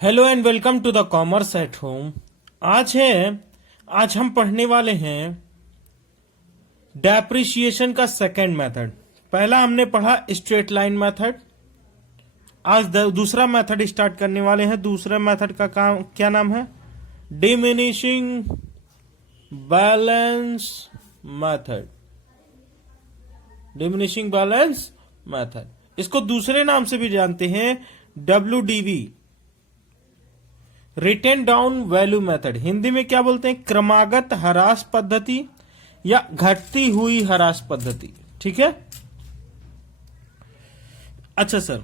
Hello and welcome to the commerce at home. आज हम पढ़ने वाले हैं डेप्रिसिएशन का सेकंड मेथड। पहला हमने पढ़ा स्ट्रेट लाइन मेथड। आज दूसरा मेथड स्टार्ट करने वाले हैं। दूसरे मेथड का क्या नाम है? Diminishing balance method. Diminishing balance method, इसको दूसरे नाम से भी जानते हैं WDV, written down value method. Hindi में क्या बोलते हैं? क्रमागत ह्रास पद्धति या घटती हुई ह्रास पद्धति। ठीक है, अच्छा सर,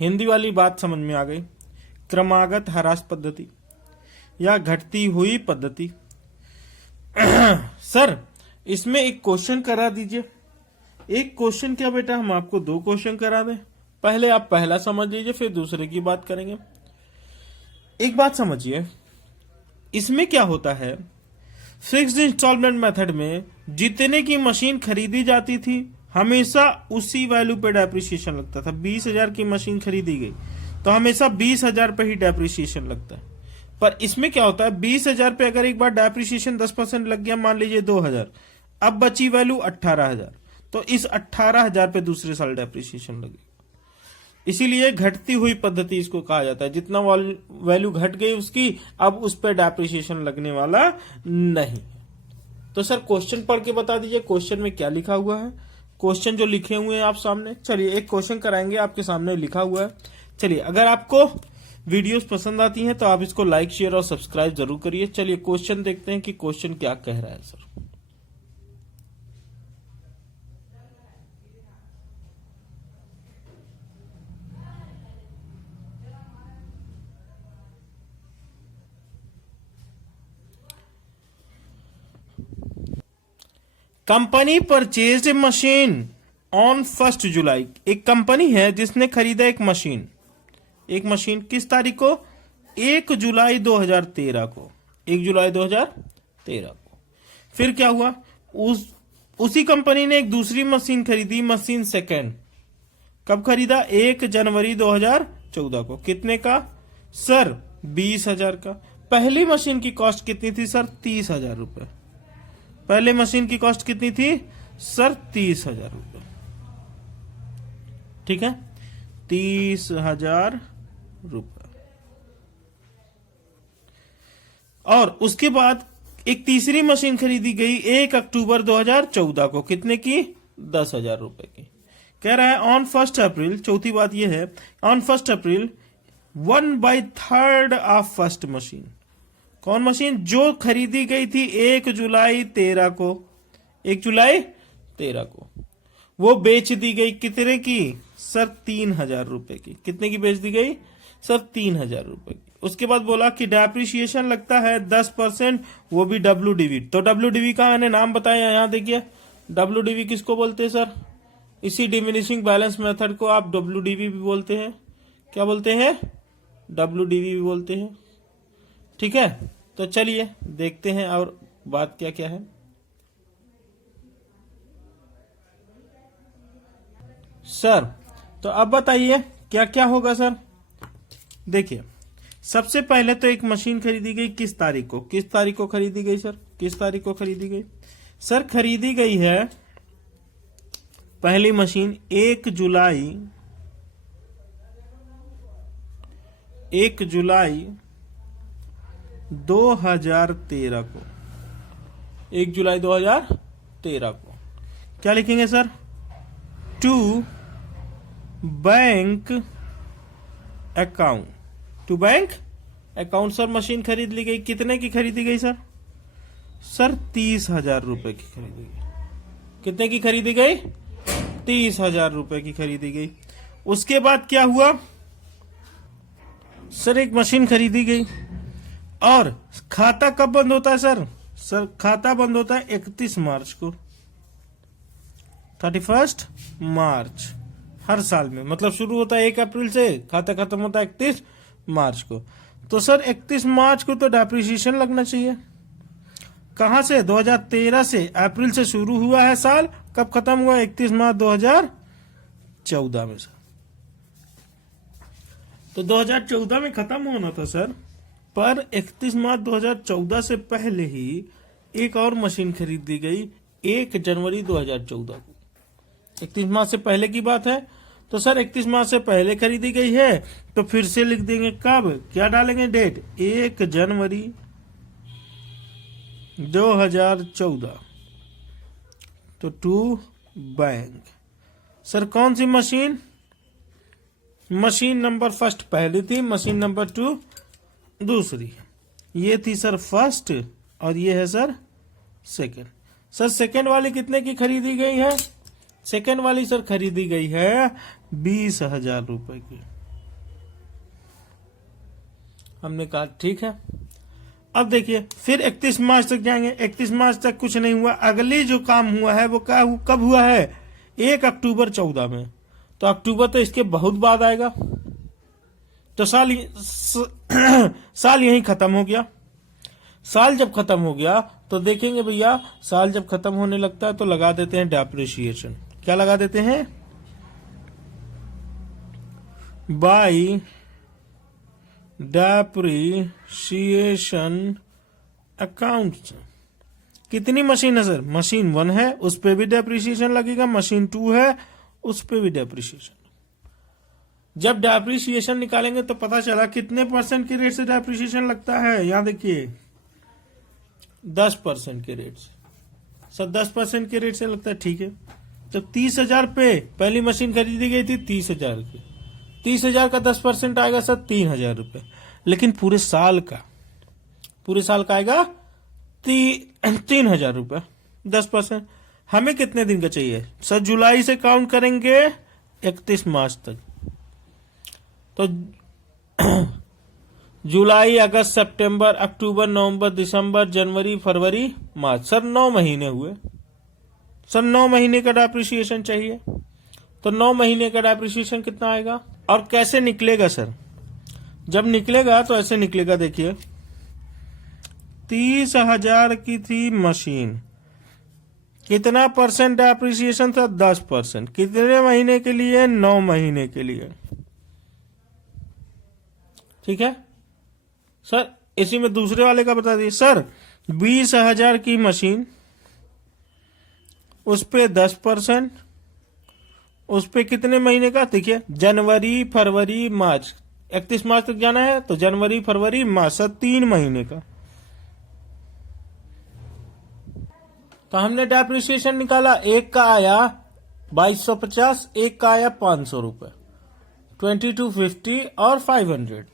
हिंदी वाली बात समझ में आ गई। क्रमागत ह्रास पद्धति या घटती हुई पद्धति। सर, इसमें एक क्वेश्चन करा दीजिए। एक क्वेश्चन क्या बेटा, हम आपको दो क्वेश्चन करा दें। पहले आप पहला समझ लीजिए, फिर दूसरे की बात करेंगे। एक बात समझिए, इसमें क्या होता है, फिक्स्ड इंस्टॉलमेंट मेथड में जितने की मशीन खरीदी जाती थी हमेशा उसी वैल्यू पे डेप्रिसिएशन लगता था। 20,000 की मशीन खरीदी गई तो हमेशा 20,000 पे ही डेप्रिसिएशन लगता है। पर इसमें क्या होता है, 20,000 पे अगर एक बार डेप्रिसिएशन 10% लग गया, मान लीजिए 2,000, अब बची वैल्यू 18,000, तो इस 18,000 पे दूसरे साल डेप्रिसिएशन लगेगा। इसीलिए घटती हुई पद्धति इसको कहा जाता है। जितना वैल्यू घट गई उसकी, अब उस पर डेप्रिसिएशन लगने वाला नहीं। तो सर क्वेश्चन पढ़ के बता दीजिए, क्वेश्चन में क्या लिखा हुआ है। क्वेश्चन जो लिखे हुए हैं आप सामने, चलिए एक क्वेश्चन कराएंगे, आपके सामने लिखा हुआ है। चलिए, अगर आपको वीडियोस पसंद आती हैं तो आप इसको लाइक, शेयर और सब्सक्राइब जरूर करिए। चलिए क्वेश्चन देखते हैं कि क्वेश्चन क्या कह रहा है। Sir, company purchase a machine on 1 जुलाई। एक कंपनी है जिसने खरीदा एक मशीन किस तारीख को? 1 जुलाई 2013 को। 1 जुलाई 2013 को। फिर क्या हुआ, उसी कंपनी ने एक दूसरी मशीन खरीदी, मशीन सेकेंड। कब खरीदा? 1 जनवरी 2014 को। कितने का? सर 20,000 का। पहली मशीन की कॉस्ट कितनी थी सर? 30,000 रुपए। पहले मशीन की कॉस्ट कितनी थी सर? 30,000 रुपए। ठीक है, 30,000 रुपए। और उसके बाद एक तीसरी मशीन खरीदी गई 1 अक्टूबर 2014 को। कितने की? 10,000 रुपए की। कह रहा है ऑन 1 अप्रैल, चौथी बात यह है, on 1 April 1/3 of first machine. कौन मशीन? जो खरीदी गई थी 1 जुलाई 13 को। 1 जुलाई 13 को वो बेच दी गई। कितने की सर? 3,000 रुपए की। कितने की बेच दी गई सर? 3,000 रुपए की। उसके बाद बोला कि डेप्रिसिएशन लगता है 10%, वो भी WDV। तो WDV का मैंने नाम बताया, यहां देखिए। WDV किसको बोलते हैं सर? इसी डिमिनिशिंग बैलेंस मेथड को आप WDV भी बोलते हैं। क्या बोलते हैं? WDV भी बोलते हैं। ठीक है, तो चलिए देखते हैं और बात क्या क्या है। सर, तो अब बताइए क्या क्या होगा सर। देखिए, सबसे पहले तो एक मशीन खरीदी गई किस तारीख को? किस तारीख को खरीदी गई सर? किस तारीख को खरीदी गई सर? खरीदी गई है पहली मशीन 1 जुलाई 2013 को। 1 जुलाई 2013 को। क्या लिखेंगे sir? To bank account. To bank account sir machine खरीद ली गई। कितने की खरीदी गई सर? सर 30,000 रुपए की खरीदी गई। कितने की खरीदी गई? 30,000 रुपए की खरीदी गई। उसके बाद क्या हुआ सर? एक मशीन खरीदी गई और खाता कब बंद होता है सर? सर खाता बंद होता है 31 मार्च को। 31 मार्च हर साल में, मतलब शुरू होता है 1 अप्रैल से, खाता खत्म होता है 31 मार्च को। तो सर 31 मार्च को तो डेप्रिसिएशन लगना चाहिए। कहां से? 2013 से। अप्रैल से शुरू हुआ है साल, कब खत्म हुआ? 31 मार्च 2014 में सर। तो 2014 में खत्म होना था सर, पर 31 मार्च 2014 से पहले ही एक और मशीन खरीद दी गई 1 जनवरी 2014 को। 31 मार्च से पहले की बात है, तो सर 31 मार्च से पहले खरीदी गई है, तो फिर से लिख देंगे कब, क्या डालेंगे डेट, 1 जनवरी 2014, तो टू बैंक। सर कौन सी मशीन, मशीन नंबर फर्स्ट पहली थी, मशीन नंबर 2 दूसरी, ये थी सर फर्स्ट और ये है सर सेकंड। सर सेकंड वाली कितने की खरीदी गई है, सेकंड वाली सर खरीदी गई है 20,000 रुपए की। हमने कहा ठीक है। अब देखिए फिर 31 मार्च तक जाएंगे, 31 मार्च तक कुछ नहीं हुआ, अगली जो काम हुआ है वो कब हुआ है, 1 अक्टूबर 14 में, तो अक्टूबर तो इसके बहुत बाद आएगा, तो साल यहीं खत्म हो गया। साल जब खत्म हो गया तो देखेंगे भैया, साल जब खत्म होने लगता है तो लगा देते हैं डेप्रिसिएशन। क्या लगा देते हैं, बाई डेप्रिसिएशन अकाउंट। कितनी मशीन है सर, मशीन 1 है उस पे भी डेप्रिसिएशन लगेगा, मशीन 2 है उस पे भी डेप्रिसिएशन। जब डेप्रिसिएशन निकालेंगे तो पता चला कितने परसेंट के रेट से डेप्रिसिएशन लगता है, यहां देखिए 10% के रेट से। सर 10% के रेट से लगता है, ठीक है। जब 30,000 पे पहली मशीन खरीदी गई थी 30,000 की, 30,000 का 10% आएगा सर 3,000 रुपए, लेकिन पूरे साल का आएगा 3,000 रुपए, 10%। हमें कितने दिन का चाहिए सर, जुलाई से काउंट करेंगे 31 मार्च तक, तो जुलाई, अगस्त, सितंबर, अक्टूबर, नवंबर, दिसंबर, जनवरी, फरवरी, मार्च, सर 9 महीने हुए। सर 9 महीने का डेप्रिसिएशन चाहिए, तो 9 महीने का डेप्रिसिएशन कितना आएगा और कैसे निकलेगा सर, जब निकलेगा तो ऐसे निकलेगा, देखिए 30,000 की थी मशीन, कितना परसेंट डेप्रिसिएशन था, 10%, कितने महीने के लिए, 9 महीने के लिए, ठीक है। सर इसी में दूसरे वाले का बता दिए, सर 20,000 की मशीन, उस पे 10%, उस पे कितने महीने का, देखिए जनवरी, फरवरी, मार्च, 31 मार्च तक जाना है, तो जनवरी, फरवरी, मार्च, सर 3 महीने का। तो हमने डेप्रिसिएशन निकाला, एक का आया 2250, एक का आया 500 रुपए, 2250 और 500।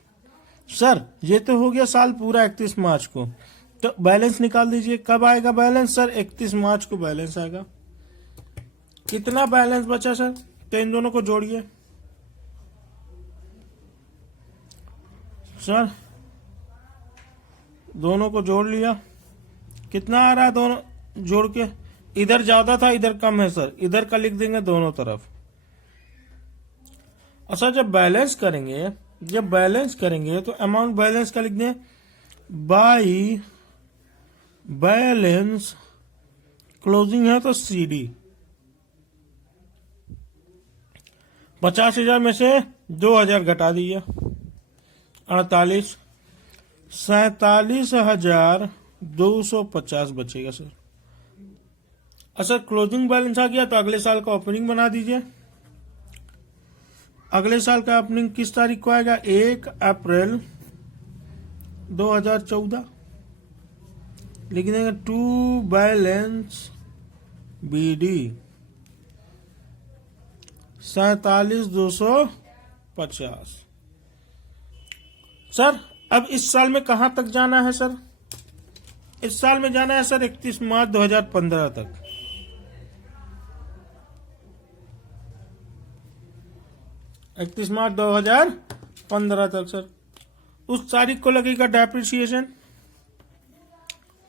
सर ये तो हो गया साल पूरा 31 मार्च को, तो बैलेंस निकाल दीजिए, कब आएगा बैलेंस, सर 31 मार्च को बैलेंस आएगा। कितना बैलेंस बचा सर, तो इन दोनों को जोड़िए सर, दोनों को जोड़ लिया, कितना आ रहा है दोनों जोड़ के, इधर ज्यादा था इधर कम है सर, इधर का लिख देंगे दोनों तरफ। अच्छा जब बैलेंस करेंगे तो अमाउंट बैलेंस का लिख दें, बाई बैलेंस क्लोजिंग है तो CD, 50,000 में से 2,000 घटा दिया, 48, 47,250 बचेगा सर। अच्छा क्लोजिंग बैलेंस आ गया तो अगले साल का ओपनिंग बना दीजिए। अगले साल का ओपनिंग किस तारीख को आएगा, 1 अप्रैल 2014, लिख देंगे टू बैलेंस BD 47,250। सर अब इस साल में कहां तक जाना है सर, इस साल में जाना है सर 31 मार्च 2015 तक। इकतीस मार्च 2015 तक सर, उस तारीख को लगेगा डेप्रिसिएशन,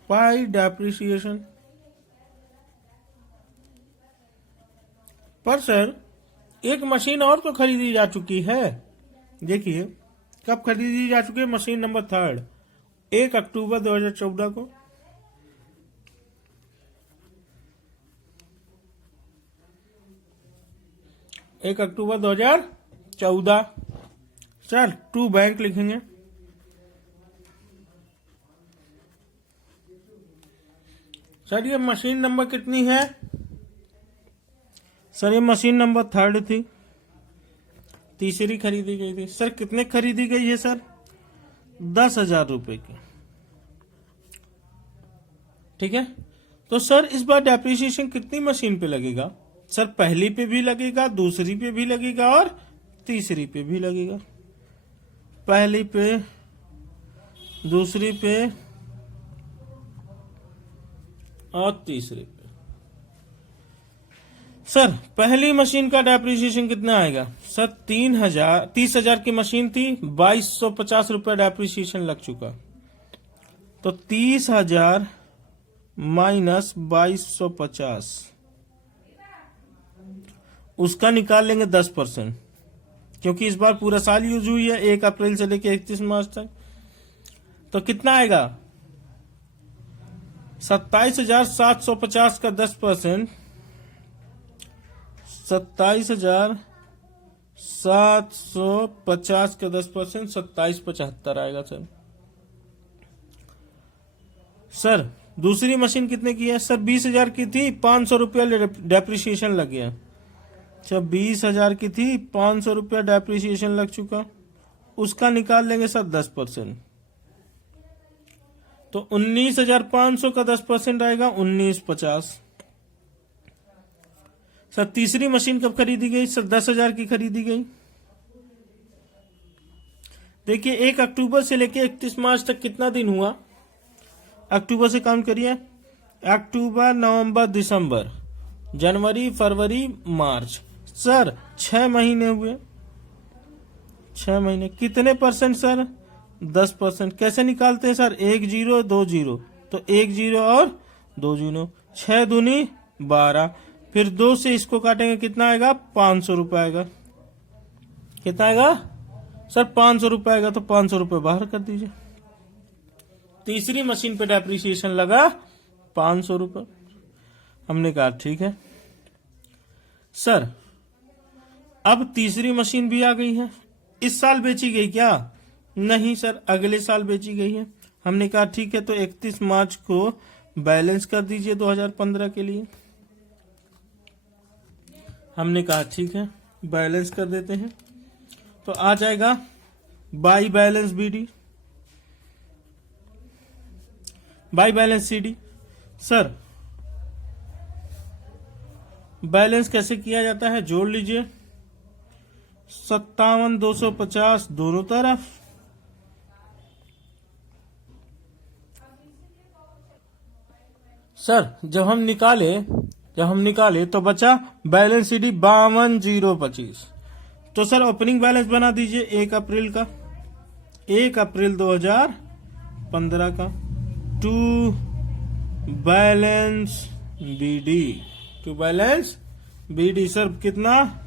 बाई डेप्रिसिएशन। पर सर एक मशीन और तो खरीदी जा चुकी है, देखिए कब खरीदी जा चुकी है, मशीन नंबर 3 1 अक्टूबर 2014 को। एक अक्टूबर 2014, सर टू बैंक लिखेंगे। सर ये मशीन नंबर कितनी है? सर ये मशीन नंबर 3rd थी, तीसरी खरीदी गई थी। सर कितने खरीदी गई है सर? 10,000 रुपए की। ठीक है, तो सर इस बार डेप्रिसिएशन कितनी मशीन पे लगेगा? सर पहली पे भी लगेगा, दूसरी पे भी लगेगा और तीसरी पे भी लगेगा। पहली पे, दूसरी पे और तीसरी पे। सर पहली मशीन का डेप्रिसिएशन कितना आएगा? सर 30,000 की मशीन थी, 2250 रुपया डेप्रिसिएशन लग चुका। तो 30,000 माइनस 2250, उसका निकाल लेंगे 10%, क्योंकि इस बार पूरा साल यूज हुई है 1 अप्रैल से लेकर 31 मार्च तक। तो कितना आएगा? 27,750 का 10%, 27,750 का 10%, 2775 आएगा सर। सर दूसरी मशीन कितने की है? सर 20,000 की थी, 500 रुपया डेप्रिसिएशन लग गया। सर 20,000 की थी, 500 रुपया डेप्रिसिएशन लग चुका, उसका निकाल लेंगे सर 10%। तो 19,500 का 10% आएगा 1950। सर तीसरी मशीन कब खरीदी गई? सर 10,000 की खरीदी गई। देखिए 1 अक्टूबर से लेकर 31 मार्च तक कितना दिन हुआ? अक्टूबर से काउंट करिए, अक्टूबर, नवंबर, दिसंबर, जनवरी, फरवरी, मार्च। सर 6 महीने हुए। 6 महीने कितने परसेंट सर? 10%। कैसे निकालते हैं सर? 1 0 2 0, तो 1 0 और 2 0, 6 दूनी 12, फिर 2 से इसको काटेंगे, कितना आएगा? 500 रुपये आएगा। कितना आएगा सर? 500 रुपये आएगा। तो 500 रुपये बाहर कर दीजिए। तीसरी मशीन पे डेप्रिसिएशन लगा 500 रुपये। हमने कहा ठीक है। सर अब तीसरी मशीन भी आ गई है, इस साल बेची गई क्या? नहीं सर, अगले साल बेची गई है। हमने कहा ठीक है, तो 31 मार्च को बैलेंस कर दीजिए 2015 के लिए। हमने कहा ठीक है, बैलेंस कर देते हैं। तो आ जाएगा by balance BD, by balance CD. Sir balance कैसे किया जाता है? जोड़ लीजिए 57,250 दोनों तरफ, सर जब हम निकाले तो बचा बैलेंस सीडी 52,025। तो सर ओपनिंग बैलेंस बना दीजिए 1 अप्रैल का, 1 अप्रैल 2015 का, to balance BD, to balance BD. Sir कितना?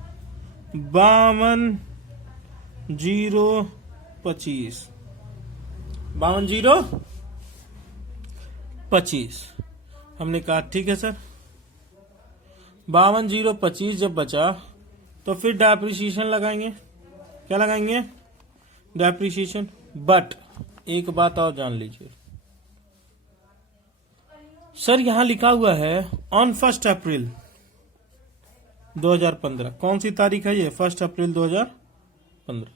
52,025, 52,025। हमने कहा ठीक है सर। 52,025 जब बचा तो फिर डेप्रिसिएशन लगाएंगे। क्या लगाएंगे? डेप्रिसिएशन। बट एक बात और जान लीजिए सर, यहां लिखा हुआ है ऑन 1 अप्रैल 2015। कौन सी तारीख है ये? 1 April 2015।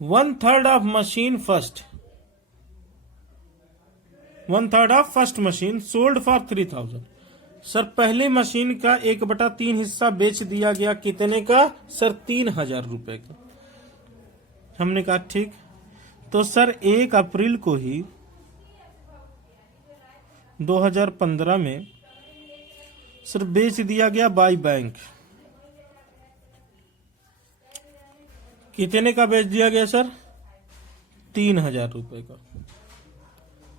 1/3 of machine first, 1/3 of first machine sold for 3,000। Sir पहली मशीन का 1/3 हिस्सा बेच दिया गया, कितने का? सर 3,000 रुपए का। हमने कहा ठीक। तो सर 1 अप्रैल को ही 2015 में सर बेच दिया गया बाई बैंक। कितने का बेच दिया गया सर? 3,000 रुपए का।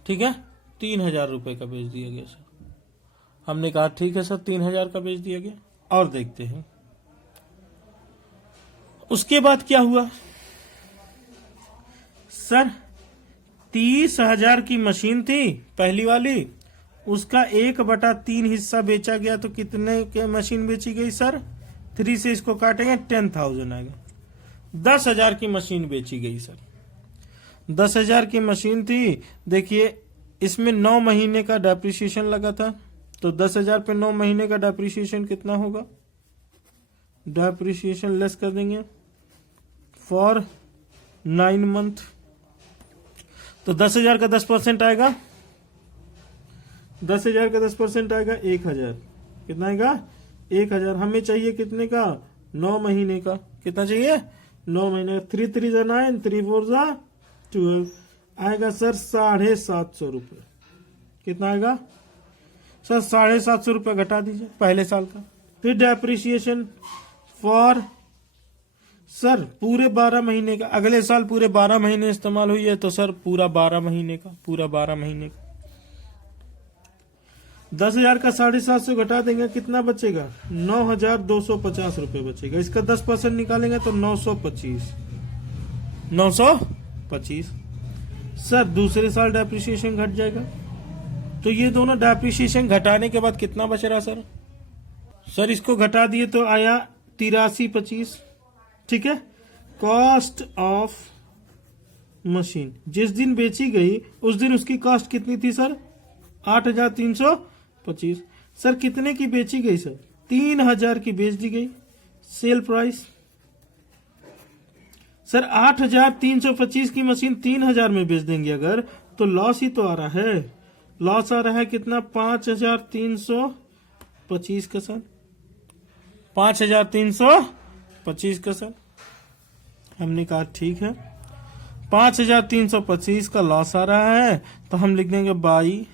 ठीक है, 3,000 रुपए का बेच दिया गया सर। हमने कहा ठीक है सर, 3,000 का बेच दिया गया। और देखते हैं उसके बाद क्या हुआ। सर 30,000 की मशीन थी पहली वाली, उसका 1/3 हिस्सा बेचा गया। तो कितने के मशीन बेची गई सर? 3 से इसको काटेंगे 10,000 आएगा। 10,000 की मशीन बेची गई सर। 10,000 की मशीन थी। देखिए इसमें 9 महीने का डेप्रिसिएशन लगा था, तो 10,000 पे 9 महीने का डेप्रिसिएशन कितना होगा? डेप्रिसिएशन लेस कर देंगे फॉर 9 मंथ, तो 10,000 का 10% आएगा। 10,000 का 10% आएगा 1,000। कितना आएगा? 1,000। हमें चाहिए कितने का? 9 महीने का। कितना चाहिए? 9 महीने का। 3 3 9, 3 4 12 आएगा सर 750 रुपये। कितना आएगा सर? 750 रुपये घटा दीजिए पहले साल का। फिर डेप्रिसिएशन फॉर सर पूरे 12 महीने का। अगले साल पूरे 12 महीने इस्तेमाल हुई है, तो सर पूरा 12 महीने का, पूरा 12 महीने का। 10,000 का 750 घटा देंगे, कितना बचेगा? 9,250 रुपये बचेगा। इसका 10% निकालेंगे तो 925। 925 सर दूसरे साल डेप्रिसिएशन घट जाएगा, तो ये दोनों डेप्रिसिएशन घटाने के बाद कितना बच रहा सर? सर इसको घटा दिए तो आया 8325। ठीक है। कॉस्ट ऑफ मशीन जिस दिन बेची गई उस दिन उसकी कॉस्ट कितनी थी सर? 8,325। सर कितने की बेची गई सर? 3,000 की बेच दी गई। सेल प्राइस सर 8,325 की मशीन 3,000 में बेच देंगे अगर, तो लॉस ही तो आ रहा है। लॉस आ रहा है कितना? 5,325 का सर। 5,325 का सर। हमने कहा ठीक है, 5,325 का लॉस आ रहा है, तो हम लिख देंगे बाई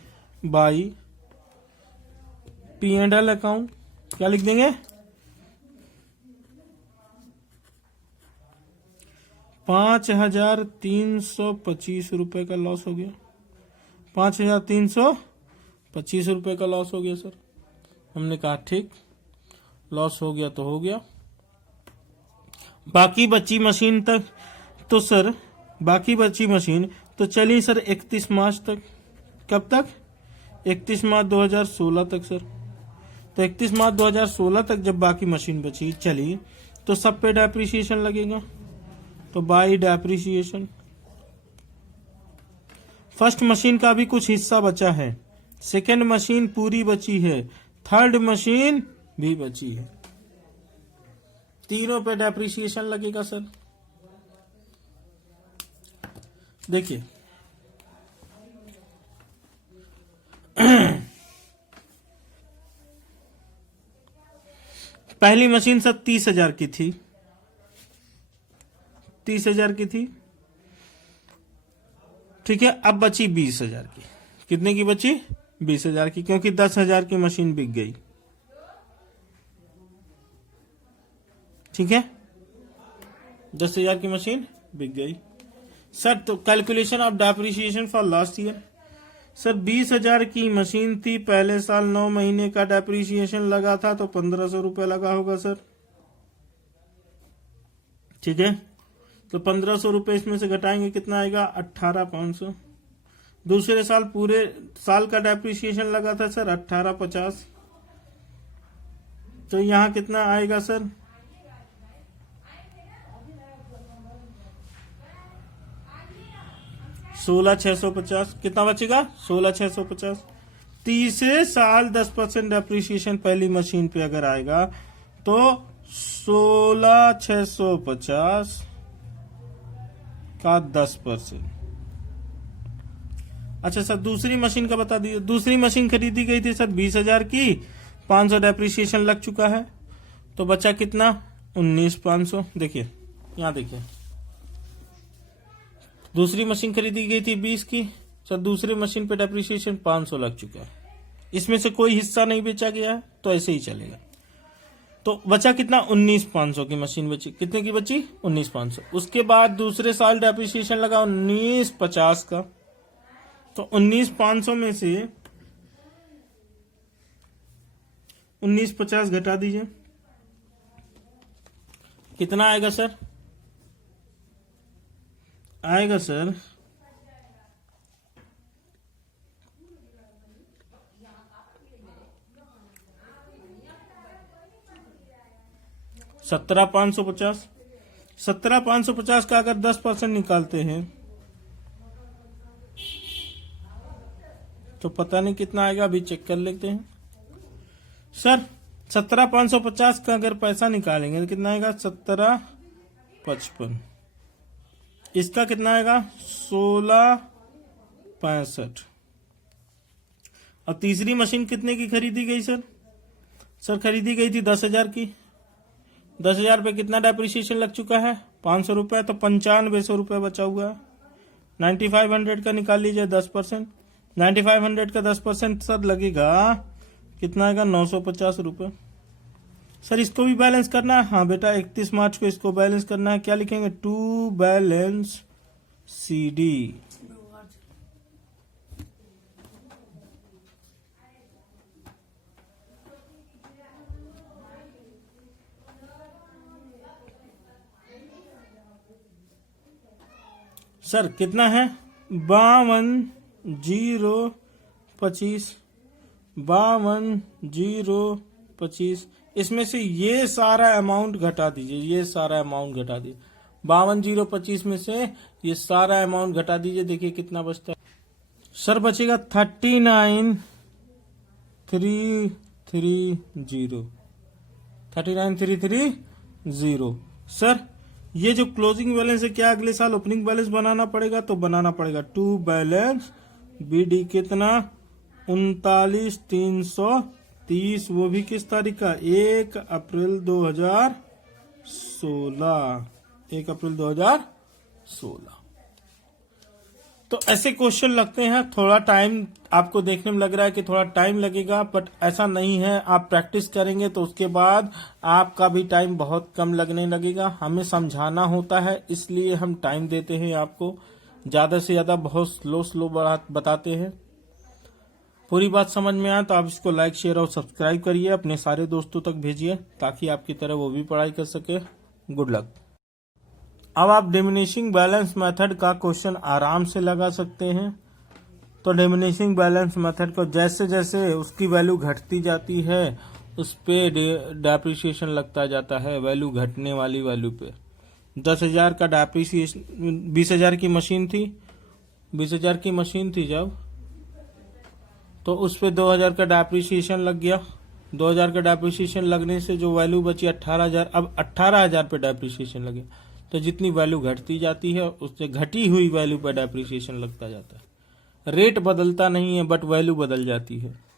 P&L अकाउंट। क्या लिख देंगे? 5,325 रुपए का लॉस हो गया। 5,325 रुपए का लॉस हो गया सर। हमने कहा ठीक, लॉस हो गया तो हो गया। बाकी बची मशीन तक तो सर, बाकी बची मशीन तो चली सर 31 मार्च तक। कब तक? 31 मार्च 2016 तक सर। तो 31 मार्च 2016 तक जब बाकी मशीन बची चली, तो सब पे डेप्रिसिएशन लगेगा, तो बाई डेप्रिसिएशन। फर्स्ट मशीन का भी कुछ हिस्सा बचा है, सेकेंड मशीन पूरी बची है, थर्ड मशीन भी बची है, तीनों पे डेप्रिसिएशन लगेगा सर। देखिए पहली मशीन सर 30,000 की थी, 30,000 की थी। ठीक है। अब बची 20,000 की। कितने की बची? 20,000 की, क्योंकि 10,000 की मशीन बिक गई। ठीक है, 10,000 की मशीन बिक गई सर। तो calculation of depreciation for last year sir, 20,000 की मशीन थी, पहले साल 9 महीने का डेप्रिसिएशन लगा था, तो 1,500 रुपए लगा होगा सर। ठीक है, तो 1,500 रुपए इसमें से घटाएंगे, कितना आएगा? 18,500। दूसरे साल पूरे साल का डेप्रिसिएशन लगा था सर 18,50, तो यहां कितना आएगा सर? 16,650। कितना बचेगा? 16,650। तीसरे साल 10% डेप्रिसिएशन पहली मशीन पे अगर आएगा तो 16,650 का 10%। अच्छा सर दूसरी मशीन का बता दीजिए। दूसरी मशीन खरीदी गई थी सर 20,000 की, 500 डेप्रिसिएशन लग चुका है, तो बचा कितना? 19,500। देखिए यहां देखिए, दूसरी मशीन खरीदी गई थी 20 की सर, दूसरी मशीन पे डेप्रिसिएशन 500 लग चुका है, इसमें से कोई हिस्सा नहीं बेचा गया है, तो ऐसे ही चलेगा। तो बचा कितना? 19,500 की मशीन बची। कितने की बची? 19,500। उसके बाद दूसरे साल डेप्रिसिएशन लगा 19,50 का, तो 19,500 में से 19,50 घटा दीजिए, कितना आएगा सर? आएगा सर 17,550। 17,550 का अगर 10% निकालते हैं तो पता नहीं कितना आएगा, अभी चेक कर लेते हैं। सर 17,550 का अगर पैसा निकालेंगे तो कितना आएगा? 17,55। इसका कितना आएगा? 16,65। अब तीसरी मशीन कितने की खरीदी गई सर? सर खरीदी गई थी 10,000 की। 10,000 पे कितना डेप्रिसिएशन लग चुका है? 500 रुपये, तो 9500 रुपये बचा हुआ है। 9500 का निकाल लीजिए 10%। 9500 का 10% सर लगेगा कितना आएगा? 950 रुपये। सर इसको भी बैलेंस करना है? हाँ बेटा, 31 मार्च को इसको बैलेंस करना है। क्या लिखेंगे? To balance CD। सर कितना है? 52,025। 52,025। इसमें से ये सारा अमाउंट घटा दीजिए, ये सारा अमाउंट घटा दीजिए। 52,025 में से ये सारा अमाउंट घटा दीजिए, देखिए कितना बचता है। सर बचेगा 39,330। 39,330। सर ये जो क्लोजिंग बैलेंस है, क्या अगले साल ओपनिंग बैलेंस बनाना पड़ेगा? तो बनाना पड़ेगा। टू बैलेंस BD कितना? 39,330। वो भी किस तारीख का? 1 अप्रैल 2016। 1 अप्रैल 2016। तो ऐसे क्वेश्चन लगते हैं, थोड़ा टाइम आपको देखने में लग रहा है कि थोड़ा टाइम लगेगा, बट ऐसा नहीं है। आप प्रैक्टिस करेंगे तो उसके बाद आपका भी टाइम बहुत कम लगने लगेगा। हमें समझाना होता है, इसलिए हम टाइम देते हैं आपको। ज्यादा से ज्यादा बहुत स्लो बताते हैं। पूरी बात समझ में आए तो आप इसको लाइक, शेयर और सब्सक्राइब करिए, अपने सारे दोस्तों तक भेजिए ताकि आपकी तरह वो भी पढ़ाई कर सके। Good luck. अब आप डिमिनिशिंग बैलेंस मेथड का क्वेश्चन आराम से लगा सकते हैं। तो डिमिनिशिंग बैलेंस मेथड को जैसे जैसे उसकी वैल्यू घटती जाती है उस पे डेप्रिसिएशन लगता जाता है, वैल्यू घटने वाली वैल्यू पे। 10,000 का डेप्रिसिएशन, 20,000 की मशीन थी, 20,000 की मशीन थी जब, तो उस पे 2,000 का डेप्रिसिएशन लग गया। 2,000 का डेप्रिसिएशन लगने से जो वैल्यू बची 18,000, अब 18,000 पे डेप्रिसिएशन लगे। तो जितनी वैल्यू घटती जाती है उससे घटी हुई वैल्यू पर डेप्रिसिएशन लगता जाता है। रेट बदलता नहीं है बट वैल्यू बदल जाती है।